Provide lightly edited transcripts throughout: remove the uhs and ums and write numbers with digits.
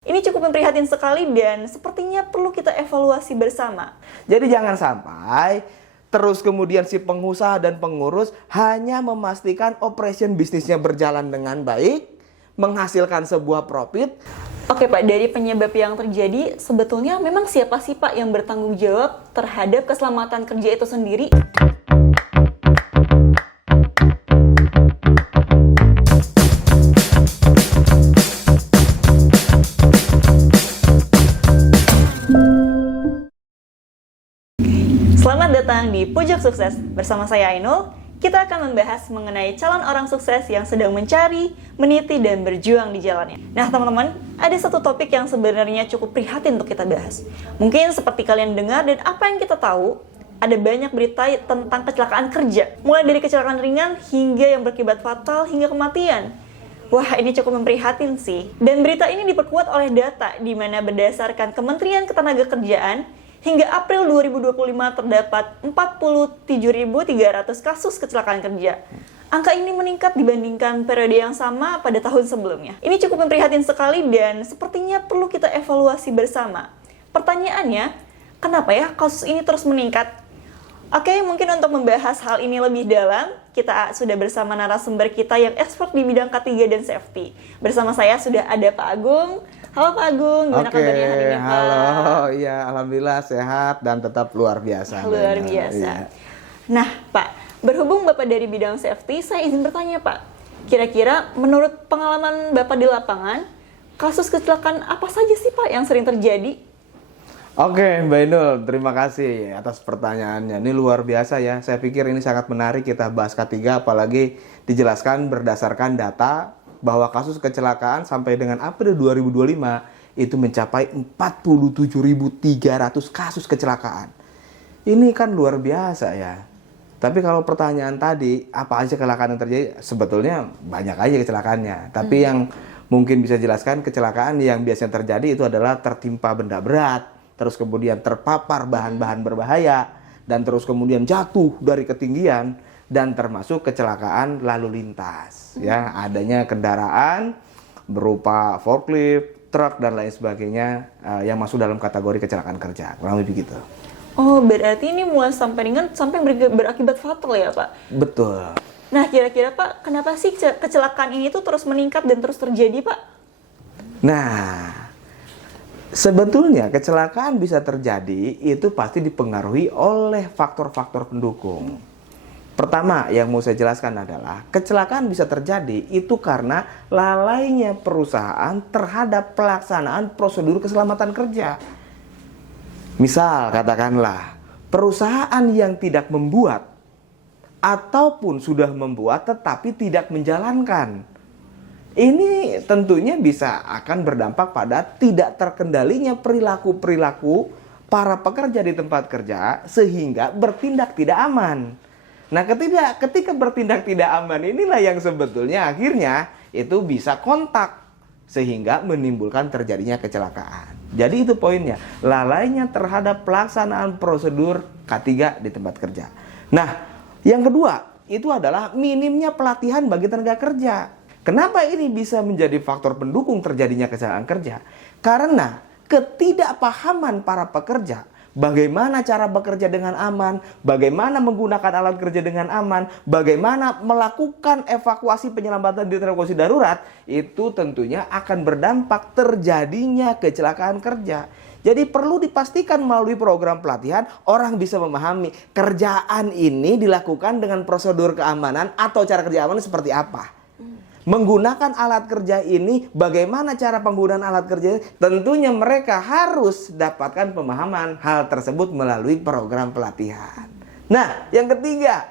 Ini cukup memprihatin sekali dan sepertinya perlu kita evaluasi bersama. Jadi jangan sampai terus kemudian si pengusaha dan pengurus hanya memastikan operation bisnisnya berjalan dengan baik, menghasilkan sebuah profit. Oke Pak, dari penyebab yang terjadi, sebetulnya memang siapa sih Pak yang bertanggung jawab terhadap keselamatan kerja itu sendiri? Selamat datang di Pojok Sukses. Bersama saya Ainul, kita akan membahas mengenai calon orang sukses yang sedang mencari, meniti, dan berjuang di jalannya. Nah teman-teman, ada satu topik yang sebenarnya cukup prihatin untuk kita bahas. Mungkin seperti kalian dengar dan apa yang kita tahu, ada banyak berita tentang kecelakaan kerja. Mulai dari kecelakaan ringan hingga yang berakibat fatal hingga kematian. Wah, ini cukup memprihatin sih. Dan berita ini diperkuat oleh data di mana berdasarkan Kementerian Ketenagakerjaan, hingga April 2025 terdapat 47.300 kasus kecelakaan kerja. Angka ini meningkat dibandingkan periode yang sama pada tahun sebelumnya. Ini cukup memprihatin sekali dan sepertinya perlu kita evaluasi bersama. Pertanyaannya, kenapa ya kasus ini terus meningkat? Oke, mungkin untuk membahas hal ini lebih dalam, kita sudah bersama narasumber kita yang expert di bidang K3 dan safety. Bersama saya sudah ada Pak Agung. Halo Pak Agung, gimana kabarnya hari ini Pak? Halo, iya alhamdulillah sehat dan tetap luar biasa. Luar biasa. Iya. Nah Pak, berhubung Bapak dari bidang safety, saya izin bertanya Pak. Kira-kira menurut pengalaman Bapak di lapangan, kasus kecelakaan apa saja sih Pak yang sering terjadi? Oke, Mbak Inul, terima kasih atas pertanyaannya. Ini luar biasa ya. Saya pikir ini sangat menarik kita bahas K3, apalagi dijelaskan berdasarkan data bahwa kasus kecelakaan sampai dengan April 2025 itu mencapai 47.300 kasus kecelakaan. Ini kan luar biasa ya. Tapi kalau pertanyaan tadi, apa aja kecelakaan yang terjadi? Sebetulnya banyak aja kecelakaannya. Tapi yang mungkin bisa jelaskan, kecelakaan yang biasanya terjadi itu adalah tertimpa benda berat, terus kemudian terpapar bahan-bahan berbahaya, dan terus kemudian jatuh dari ketinggian, dan termasuk kecelakaan lalu lintas. Ya, adanya kendaraan berupa forklift, truk, dan lain sebagainya yang masuk dalam kategori kecelakaan kerja. Kurang lebih begitu. Oh, berarti ini mulai sampai ringan sampai berakibat fatal ya Pak? Betul. Nah, kira-kira Pak, kenapa sih kecelakaan ini tuh terus meningkat dan terus terjadi Pak? Nah, sebetulnya kecelakaan bisa terjadi itu pasti dipengaruhi oleh faktor-faktor pendukung. Pertama yang mau saya jelaskan adalah kecelakaan bisa terjadi itu karena lalainya perusahaan terhadap pelaksanaan prosedur keselamatan kerja. Misal katakanlah perusahaan yang tidak membuat ataupun sudah membuat tetapi tidak menjalankan. Ini tentunya bisa akan berdampak pada tidak terkendalinya perilaku-perilaku para pekerja di tempat kerja sehingga bertindak tidak aman. Nah, ketika bertindak tidak aman inilah yang sebetulnya akhirnya itu bisa kontak sehingga menimbulkan terjadinya kecelakaan. Jadi itu poinnya, lalainya terhadap pelaksanaan prosedur K3 di tempat kerja. Nah, yang kedua itu adalah minimnya pelatihan bagi tenaga kerja. Kenapa ini bisa menjadi faktor pendukung terjadinya kecelakaan kerja? Karena ketidakpahaman para pekerja bagaimana cara bekerja dengan aman, bagaimana menggunakan alat kerja dengan aman, bagaimana melakukan evakuasi penyelamatan di kondisi darurat, itu tentunya akan berdampak terjadinya kecelakaan kerja. Jadi perlu dipastikan melalui program pelatihan orang bisa memahami kerjaan ini dilakukan dengan prosedur keamanan atau cara kerja aman seperti apa. Menggunakan alat kerja ini, bagaimana cara penggunaan alat kerja ini? Tentunya mereka harus dapatkan pemahaman hal tersebut melalui program pelatihan. Nah, yang ketiga,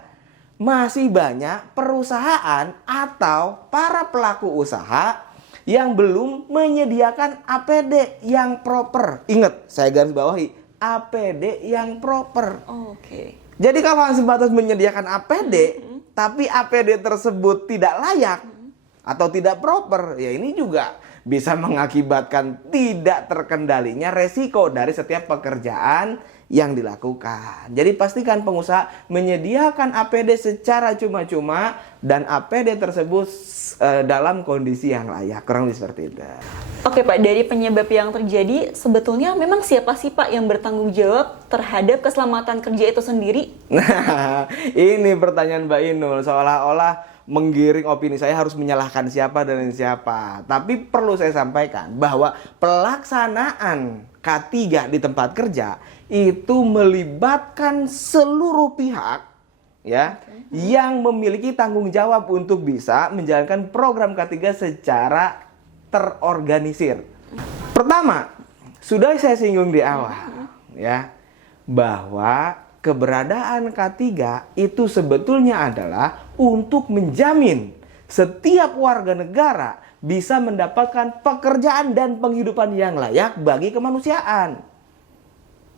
masih banyak perusahaan atau para pelaku usaha yang belum menyediakan APD yang proper. Ingat, saya garis bawahi, APD yang proper. Oke. Jadi kalau sebatas menyediakan APD, tapi APD tersebut tidak layak, atau tidak proper, ya ini juga bisa mengakibatkan tidak terkendalinya resiko dari setiap pekerjaan yang dilakukan. Jadi pastikan pengusaha menyediakan APD secara cuma-cuma dan APD tersebut dalam kondisi yang layak. Kurang lebih seperti itu. Oke Pak, dari penyebab yang terjadi, sebetulnya memang siapa sih Pak yang bertanggung jawab terhadap keselamatan kerja itu sendiri? Nah, ini pertanyaan Mbak Inul, seolah-olah menggiring opini saya harus menyalahkan siapa dan siapa. Tapi perlu saya sampaikan bahwa pelaksanaan K3 di tempat kerja itu melibatkan seluruh pihak ya yang memiliki tanggung jawab untuk bisa menjalankan program K3 secara terorganisir. Pertama, sudah saya singgung di awal ya bahwa keberadaan K3 itu sebetulnya adalah untuk menjamin setiap warga negara bisa mendapatkan pekerjaan dan penghidupan yang layak bagi kemanusiaan.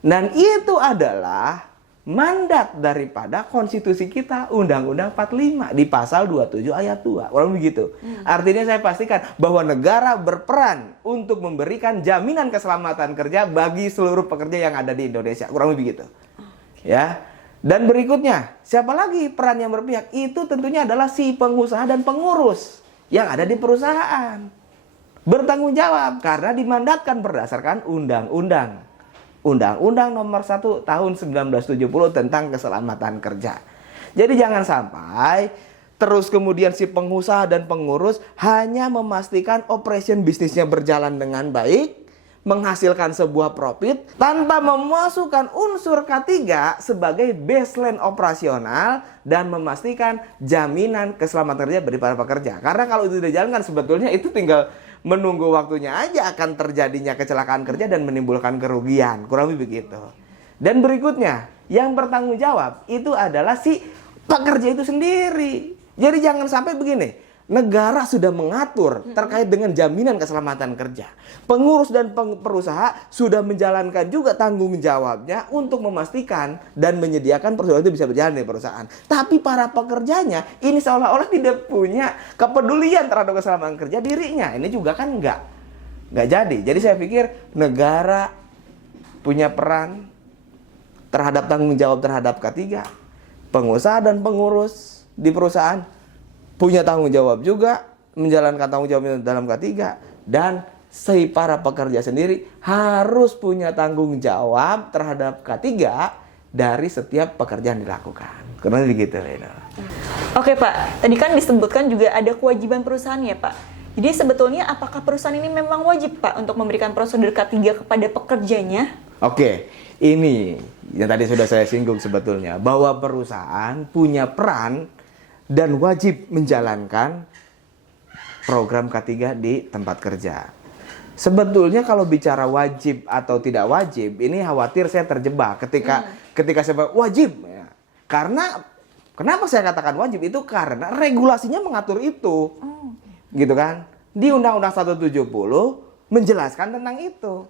Dan itu adalah mandat daripada konstitusi kita, Undang-Undang 45 di pasal 27 ayat 2. Kurang begitu. Artinya saya pastikan bahwa negara berperan untuk memberikan jaminan keselamatan kerja bagi seluruh pekerja yang ada di Indonesia. Kurang lebih begitu. Ya. Dan berikutnya, siapa lagi peran yang berpihak? Itu tentunya adalah si pengusaha dan pengurus yang ada di perusahaan. Bertanggung jawab karena dimandatkan berdasarkan undang-undang. Undang-Undang Nomor 1 Tahun 1970 tentang keselamatan kerja. Jadi jangan sampai terus kemudian si pengusaha dan pengurus hanya memastikan operation bisnisnya berjalan dengan baik, menghasilkan sebuah profit tanpa memasukkan unsur K3 sebagai baseline operasional dan memastikan jaminan keselamatan kerja bagi para pekerja. Karena kalau itu dijalankan sebetulnya itu tinggal menunggu waktunya aja akan terjadinya kecelakaan kerja dan menimbulkan kerugian. Kurang lebih begitu. Dan berikutnya, yang bertanggung jawab itu adalah si pekerja itu sendiri. Jadi jangan sampai begini, negara sudah mengatur terkait dengan jaminan keselamatan kerja. Pengurus dan perusahaan sudah menjalankan juga tanggung jawabnya untuk memastikan dan menyediakan perusahaan itu bisa berjalan di perusahaan. Tapi para pekerjanya ini seolah-olah tidak punya kepedulian terhadap keselamatan kerja dirinya. Ini juga kan nggak jadi. Jadi saya pikir negara punya peran terhadap tanggung jawab terhadap K3. Pengusaha dan pengurus di perusahaan punya tanggung jawab juga menjalankan tanggung jawab dalam K3, dan si para pekerja sendiri harus punya tanggung jawab terhadap K3 dari setiap pekerjaan dilakukan. Karena begitu, Lena. Oke Pak, tadi kan disebutkan juga ada kewajiban perusahaan ya Pak. Jadi sebetulnya apakah perusahaan ini memang wajib Pak untuk memberikan prosedur K3 kepada pekerjanya? Oke, ini yang tadi sudah saya singgung sebetulnya, bahwa perusahaan punya peran dan wajib menjalankan program K3 di tempat kerja. Sebetulnya kalau bicara wajib atau tidak wajib, ini khawatir saya terjebak ketika saya bilang wajib. Ya. Karena kenapa saya katakan wajib itu karena regulasinya mengatur itu. Gitu kan? Di Undang-Undang 170 menjelaskan tentang itu.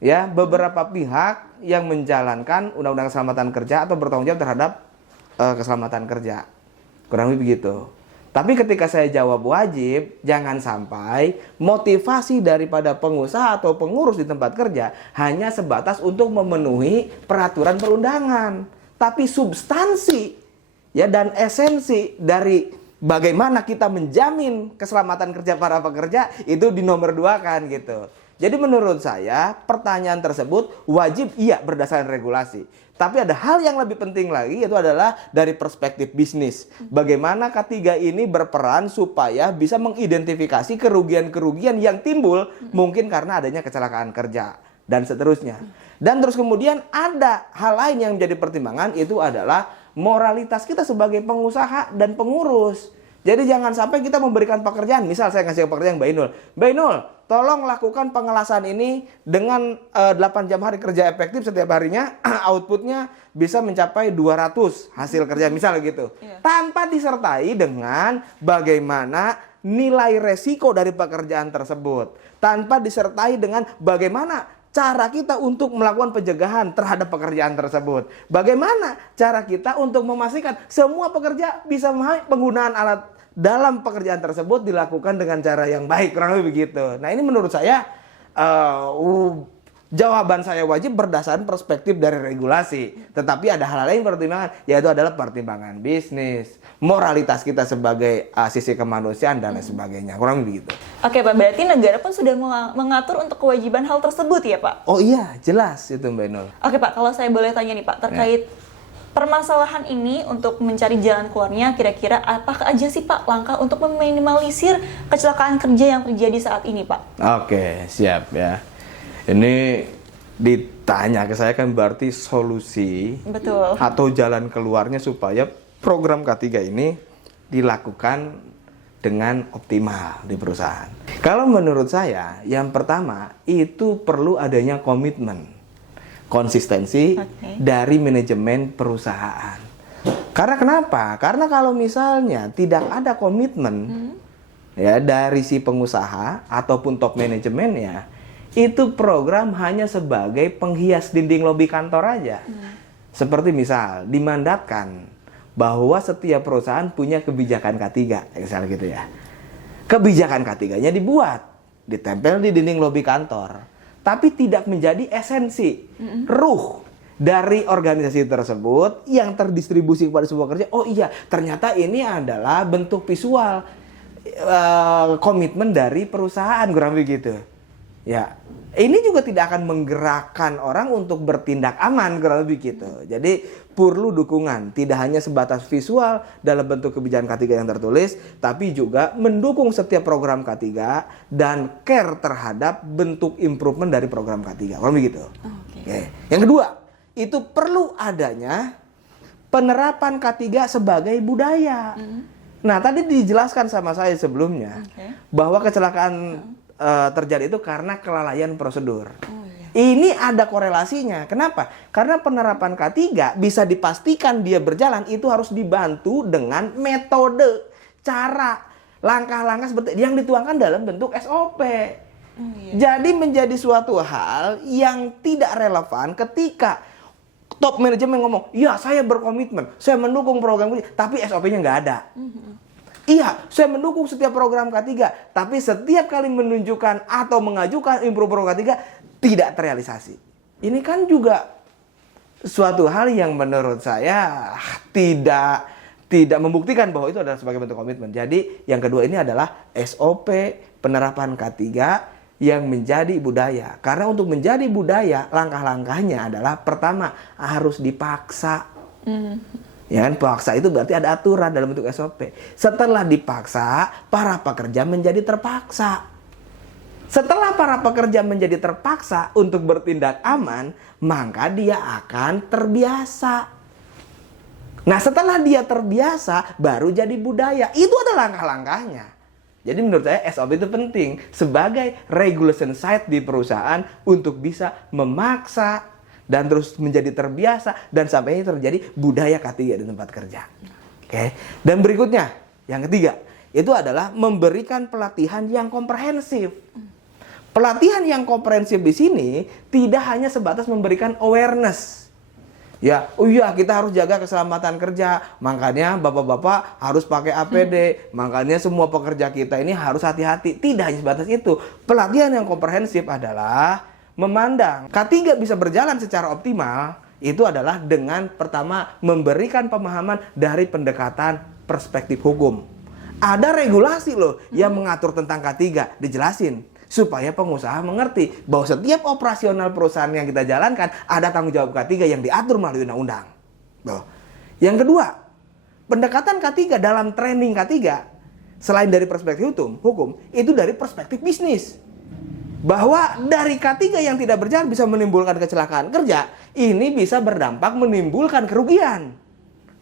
Ya, beberapa pihak yang menjalankan Undang-Undang Keselamatan Kerja atau bertanggung jawab terhadap keselamatan kerja. Kurang lebih begitu. Tapi ketika saya jawab wajib, jangan sampai motivasi daripada pengusaha atau pengurus di tempat kerja hanya sebatas untuk memenuhi peraturan perundangan. Tapi substansi ya dan esensi dari bagaimana kita menjamin keselamatan kerja para pekerja itu dinomor dua kan gitu. Jadi menurut saya pertanyaan tersebut wajib iya berdasarkan regulasi. Tapi ada hal yang lebih penting lagi, yaitu adalah dari perspektif bisnis. Bagaimana K3 ini berperan supaya bisa mengidentifikasi kerugian-kerugian yang timbul mungkin karena adanya kecelakaan kerja dan seterusnya. Dan terus kemudian ada hal lain yang menjadi pertimbangan, itu adalah moralitas kita sebagai pengusaha dan pengurus. Jadi jangan sampai kita memberikan pekerjaan, misal saya ngasih pekerjaan Mbak Inul. Mbak Inul, tolong lakukan pengelasan ini dengan 8 jam hari kerja efektif setiap harinya, outputnya bisa mencapai 200 hasil kerja, misal gitu. Tanpa disertai dengan bagaimana nilai resiko dari pekerjaan tersebut. Tanpa disertai dengan bagaimana cara kita untuk melakukan pencegahan terhadap pekerjaan tersebut. Bagaimana cara kita untuk memastikan semua pekerja bisa memahami penggunaan alat dalam pekerjaan tersebut dilakukan dengan cara yang baik, kurang lebih begitu. Nah ini menurut saya Jawaban saya wajib berdasarkan perspektif dari regulasi. Tetapi ada hal lain pertimbangan, yaitu adalah pertimbangan bisnis, moralitas kita sebagai sisi kemanusiaan dan lain sebagainya. Kurang begitu. Oke Pak, berarti negara pun sudah mengatur untuk kewajiban hal tersebut ya Pak? Oh iya, jelas itu Mbak Inul. Oke Pak, kalau saya boleh tanya nih Pak, terkait permasalahan ini untuk mencari jalan keluarnya, kira-kira apakah aja sih Pak langkah untuk meminimalisir kecelakaan kerja yang terjadi saat ini Pak? Oke, siap ya. Ini ditanya ke saya kan berarti solusi Betul. atau jalan keluarnya supaya program K3 ini dilakukan dengan optimal di perusahaan. Kalau menurut saya, yang pertama itu perlu adanya komitmen, konsistensi dari manajemen perusahaan. Karena kenapa? Karena kalau misalnya tidak ada komitmen ya dari si pengusaha ataupun top manajemennya, itu program hanya sebagai penghias dinding lobi kantor aja. Seperti misal dimandatkan bahwa setiap perusahaan punya kebijakan K3, misalnya gitu ya. Kebijakan K3-nya dibuat, ditempel di dinding lobi kantor, tapi tidak menjadi esensi, ruh dari organisasi tersebut yang terdistribusi kepada semua kerja. Oh iya, ternyata ini adalah bentuk visual komitmen dari perusahaan, kurang begitu. Ya, ini juga tidak akan menggerakkan orang untuk bertindak aman, kurang lebih gitu. Jadi perlu dukungan, tidak hanya sebatas visual dalam bentuk kebijakan K3 yang tertulis, tapi juga mendukung setiap program K3 dan care terhadap bentuk improvement dari program K3, kurang begitu. Oke. Yang kedua, itu perlu adanya penerapan K3 sebagai budaya. Nah, tadi dijelaskan sama saya sebelumnya bahwa kecelakaan terjadi itu karena kelalaian prosedur. Ini ada korelasinya. Kenapa? Karena penerapan K3 bisa dipastikan dia berjalan itu harus dibantu dengan metode, cara, langkah-langkah seperti yang dituangkan dalam bentuk SOP. Jadi menjadi suatu hal yang tidak relevan ketika top manajemen ngomong, "Iya, saya berkomitmen, saya mendukung program ini," tapi SOP-nya nggak ada. Iya, saya mendukung setiap program K3, tapi setiap kali menunjukkan atau mengajukan improve program K3 tidak terrealisasi. Ini kan juga suatu hal yang menurut saya tidak membuktikan bahwa itu adalah sebagai bentuk komitmen. Jadi yang kedua ini adalah SOP penerapan K3 yang menjadi budaya. Karena untuk menjadi budaya, langkah-langkahnya adalah pertama harus dipaksa. Ya kan, paksa itu berarti ada aturan dalam bentuk SOP. Setelah dipaksa, para pekerja menjadi terpaksa. Setelah para pekerja menjadi terpaksa untuk bertindak aman, maka dia akan terbiasa. Nah, setelah dia terbiasa, baru jadi budaya. Itu adalah langkah-langkahnya. Jadi menurut saya SOP itu penting sebagai regulation side di perusahaan untuk bisa memaksa dan terus menjadi terbiasa dan sampai ini terjadi budaya K3 di tempat kerja. Oke. Dan berikutnya, yang ketiga, itu adalah memberikan pelatihan yang komprehensif. Pelatihan yang komprehensif di sini tidak hanya sebatas memberikan awareness. Ya, oh iya kita harus jaga keselamatan kerja, makanya bapak-bapak harus pakai APD, makanya semua pekerja kita ini harus hati-hati. Tidak hanya sebatas itu. Pelatihan yang komprehensif adalah memandang K3 bisa berjalan secara optimal itu adalah dengan pertama memberikan pemahaman dari pendekatan perspektif hukum. Ada regulasi loh yang mengatur tentang K3, dijelasin supaya pengusaha mengerti bahwa setiap operasional perusahaan yang kita jalankan ada tanggung jawab K3 yang diatur melalui undang-undang. Yang kedua, pendekatan K3 dalam training K3 selain dari perspektif hukum itu dari perspektif bisnis. Bahwa dari K3 yang tidak berjalan bisa menimbulkan kecelakaan kerja, ini bisa berdampak menimbulkan kerugian.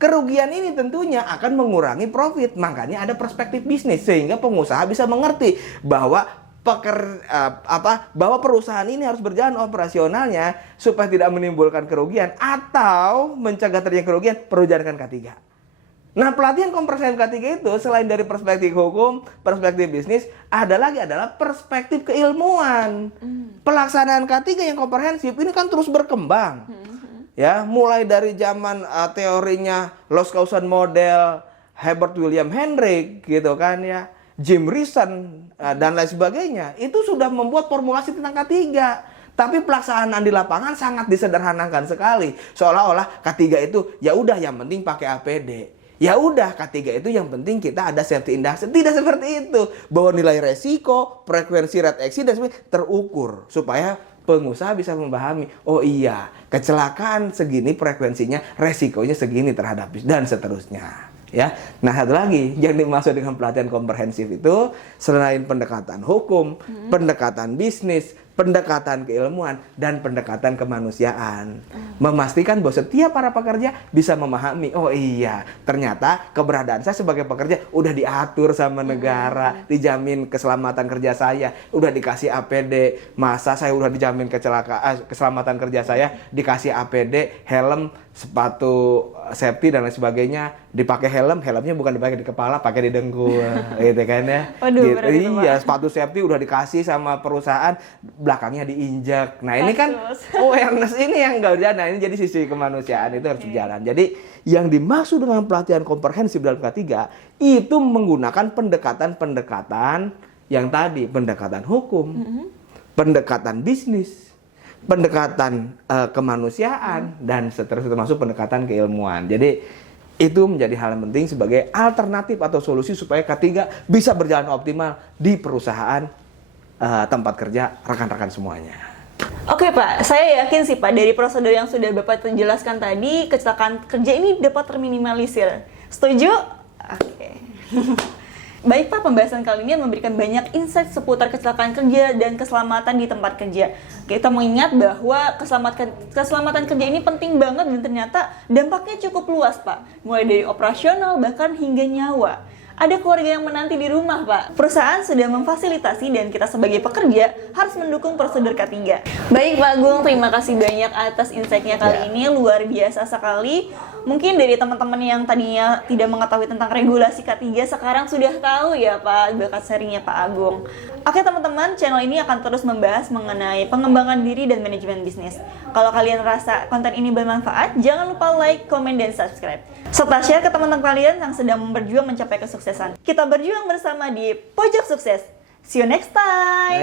Kerugian ini tentunya akan mengurangi profit, makanya ada perspektif bisnis sehingga pengusaha bisa mengerti bahwa bahwa perusahaan ini harus berjalan operasionalnya supaya tidak menimbulkan kerugian atau mencegah terjadinya kerugian perlu jalankan K3. Nah, pelatihan komprehensif K3 itu selain dari perspektif hukum, perspektif bisnis, adalah perspektif keilmuan. Pelaksanaan K3 yang komprehensif ini kan terus berkembang. Ya, mulai dari zaman teorinya Loss-Causation Model, Herbert William Hendrick gitu kan ya, Jim Reason dan lain sebagainya. Itu sudah membuat formulasi tentang K3. Tapi pelaksanaan di lapangan sangat disederhanakan sekali. Seolah-olah K3 itu ya udah yang penting pakai APD. Ya udah K3 itu yang penting kita ada safety index. Tidak seperti itu. Bahwa nilai resiko, frekuensi rate exit dan sebagainya terukur supaya pengusaha bisa memahami, oh iya, kecelakaan segini frekuensinya, resikonya segini terhadap dan seterusnya. Ya, nah satu lagi yang dimaksud dengan pelatihan komprehensif itu selain pendekatan hukum, pendekatan bisnis, pendekatan keilmuan dan pendekatan kemanusiaan, memastikan bahwa setiap para pekerja bisa memahami, oh iya, ternyata keberadaan saya sebagai pekerja udah diatur sama negara, dijamin keselamatan kerja saya, udah dikasih APD, masa saya udah dijamin keselamatan kerja saya, dikasih APD, helm, sepatu safety dan lain sebagainya, dipakai helmnya bukan dipakai di kepala, pakai di dengkul, gitu kan ya. Waduh, gitu. Iya, Pak. sepatu safety udah dikasih sama perusahaan, belakangnya diinjak. Nah ini kan awareness ini yang nggak berjalan. Nah ini jadi sisi kemanusiaan itu harus berjalan. Jadi yang dimaksud dengan pelatihan komprehensif dalam K3 itu menggunakan pendekatan-pendekatan yang tadi, pendekatan hukum, pendekatan bisnis, pendekatan kemanusiaan dan seterusnya termasuk pendekatan keilmuan. Jadi itu menjadi hal yang penting sebagai alternatif atau solusi supaya K3 bisa berjalan optimal di perusahaan tempat kerja rekan-rekan semuanya. Oke Pak, saya yakin sih Pak dari prosedur yang sudah Bapak jelaskan tadi, kecelakaan kerja ini dapat terminimalisir. Setuju? Oke. Baik Pak, pembahasan kali ini memberikan banyak insight seputar kecelakaan kerja dan keselamatan di tempat kerja. Kita mengingat bahwa keselamatan kerja ini penting banget dan ternyata dampaknya cukup luas Pak. Mulai dari operasional bahkan hingga nyawa. Ada keluarga yang menanti di rumah, Pak. Perusahaan sudah memfasilitasi dan kita sebagai pekerja harus mendukung prosedur K3. Baik, Pak Agung, terima kasih banyak atas insight-nya kali ini. Luar biasa sekali. Mungkin dari teman-teman yang tadinya tidak mengetahui tentang regulasi K3, sekarang sudah tahu ya, Pak, berkat sharingnya Pak Agung. Oke, teman-teman, channel ini akan terus membahas mengenai pengembangan diri dan manajemen bisnis. Kalau kalian rasa konten ini bermanfaat, jangan lupa like, komen, dan subscribe. Serta share ke teman-teman kalian yang sedang berjuang mencapai kesuksesan. Kita berjuang bersama di Pojok Sukses. See you next time!